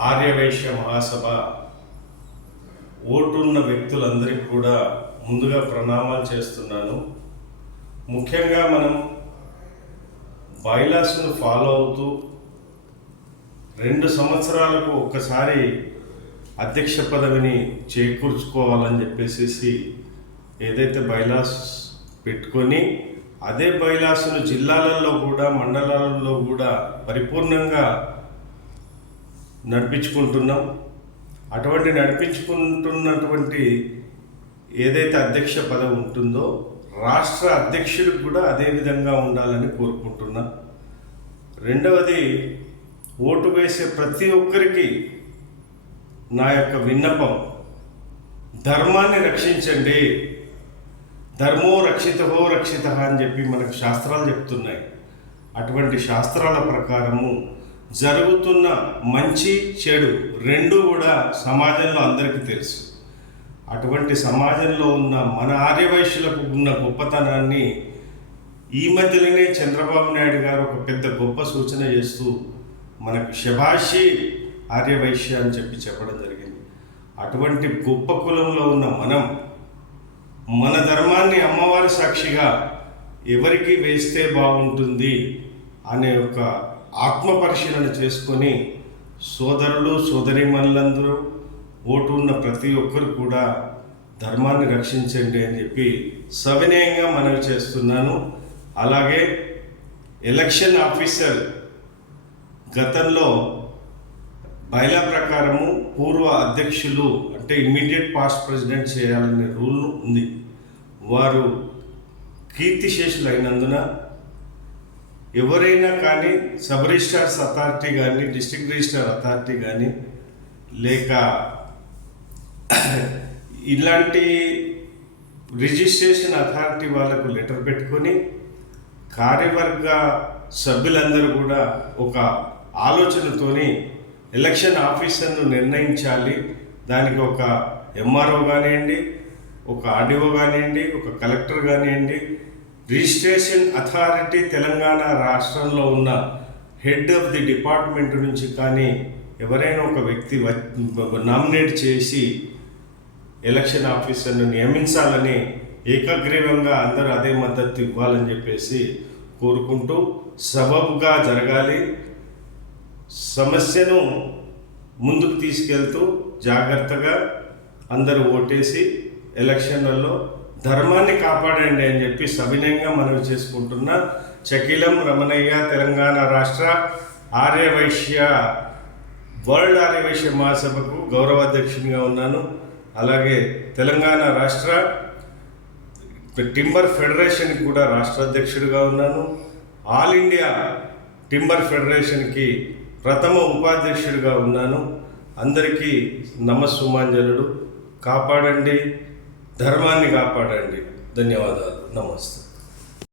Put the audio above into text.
మహాసభ ఓటున్న వ్యక్తులందరికీ కూడా ముందుగా ప్రణామాలు చేస్తున్నాను. ముఖ్యంగా మనం బైలాస్ను ఫాలో అవుతూ రెండు సంవత్సరాలకు ఒక్కసారి అధ్యక్ష పదవిని చేకూర్చుకోవాలని చెప్పేసి ఏదైతే బైలాస్ పెట్టుకొని అదే బైలాస్ను జిల్లాలలో కూడా మండలాలలో కూడా పరిపూర్ణంగా నడిపించుకుంటున్నాం. అటువంటి నడిపించుకుంటున్నటువంటి ఏదైతే అధ్యక్ష పదవి ఉంటుందో రాష్ట్ర అధ్యక్షుడు కూడా అదే విధంగా ఉండాలని కోరుకుంటున్నా. రెండవది ఓటు వేసే ప్రతి ఒక్కరికి నా యొక్క విన్నపం ధర్మాన్ని రక్షించండి. ధర్మో రక్షితహో రక్షిత అని చెప్పి మనకు శాస్త్రాలు చెప్తున్నాయి. అటువంటి శాస్త్రాల ప్రకారము జరుగుతున్న మంచి చెడు రెండు కూడా సమాజంలో అందరికీ తెలుసు. అటువంటి సమాజంలో ఉన్న మన ఆర్యవైశ్యులకు ఉన్న గొప్పతనాన్ని ఈ మధ్యలోనే చంద్రబాబు నాయుడు గారు ఒక పెద్ద గొప్ప సూచన చేస్తూ మనకు శభాషి ఆర్యవైశ్య అని చెప్పి చెప్పడం జరిగింది. అటువంటి గొప్ప కులంలో ఉన్న మనం మన ధర్మాన్ని అమ్మవారి సాక్షిగా ఎవరికి వేస్తే బాగుంటుంది అనే ఒక ఆత్మ పరిశీలన చేసుకొని సోదరులు సోదరిమణులందరూ ఓటు ఉన్న ప్రతి ఒక్కరు కూడా ధర్మాన్ని రక్షించండి అని చెప్పి సవినయంగా మనవి చేస్తున్నాను. అలాగే ఎలక్షన్ ఆఫీసర్ గతంలో బైలా ప్రకారము పూర్వ అధ్యక్షులు అంటే ఇమ్మీడియట్ పాస్ట్ ప్రెసిడెంట్ చేయాలనే రూల్ ఉంది. వారు కీర్తిశేషులు అయినందున ఎవరైనా కానీ సబ్ రిజిస్ట్రార్స్ అథారిటీ కానీ డిస్ట్రిక్ట్ రిజిస్ట్రార్ అథారిటీ కానీ లేక ఇలాంటి రిజిస్ట్రేషన్ అథారిటీ వాళ్ళకు లెటర్ పెట్టుకొని కార్యవర్గ సభ్యులందరూ కూడా ఒక ఆలోచనతోని ఎలక్షన్ ఆఫీసర్ను నిర్ణయించాలి. దానికి ఒక ఎంఆర్ఓ కానివ్వండి ఒక ఆర్డీఓ కానివ్వండి ఒక కలెక్టర్ కానివ్వండి రిజిస్ట్రేషన్ అథారిటీ తెలంగాణ రాష్ట్రంలో ఉన్న హెడ్ ఆఫ్ ది డిపార్ట్మెంట్ నుంచి కానీ ఎవరైనా ఒక వ్యక్తి నామినేట్ చేసి ఎలక్షన్ ఆఫీసర్ను నియమించాలని ఏకగ్రీవంగా అందరూ అదే మద్దతు ఇవ్వాలని చెప్పేసి కోరుకుంటూ సబబుగా జరగాలి. సమస్యను ముందుకు తీసుకెళ్తూ జాగ్రత్తగా అందరూ ఓటేసి ఎలక్షన్లలో ధర్మాన్ని కాపాడండి అని చెప్పి సవినయంగా మనవి చేసుకుంటున్న చకిలం రమణయ్య తెలంగాణ రాష్ట్ర ఆర్యవైశ్య వరల్డ్ ఆర్యవైశ్య మహాసభకు గౌరవాధ్యక్షునిగా ఉన్నాను. అలాగే తెలంగాణ రాష్ట్ర టింబర్ ఫెడరేషన్కి కూడా రాష్ట్ర అధ్యక్షుడిగా ఉన్నాను. ఆల్ ఇండియా టింబర్ ఫెడరేషన్కి ప్రథమ ఉపాధ్యక్షుడిగా ఉన్నాను. అందరికీ నమస్సుమాంజలుడు కాపాడండి. ధర్మాన్ని కాపాడండి. ధన్యవాదాలు. నమస్తే.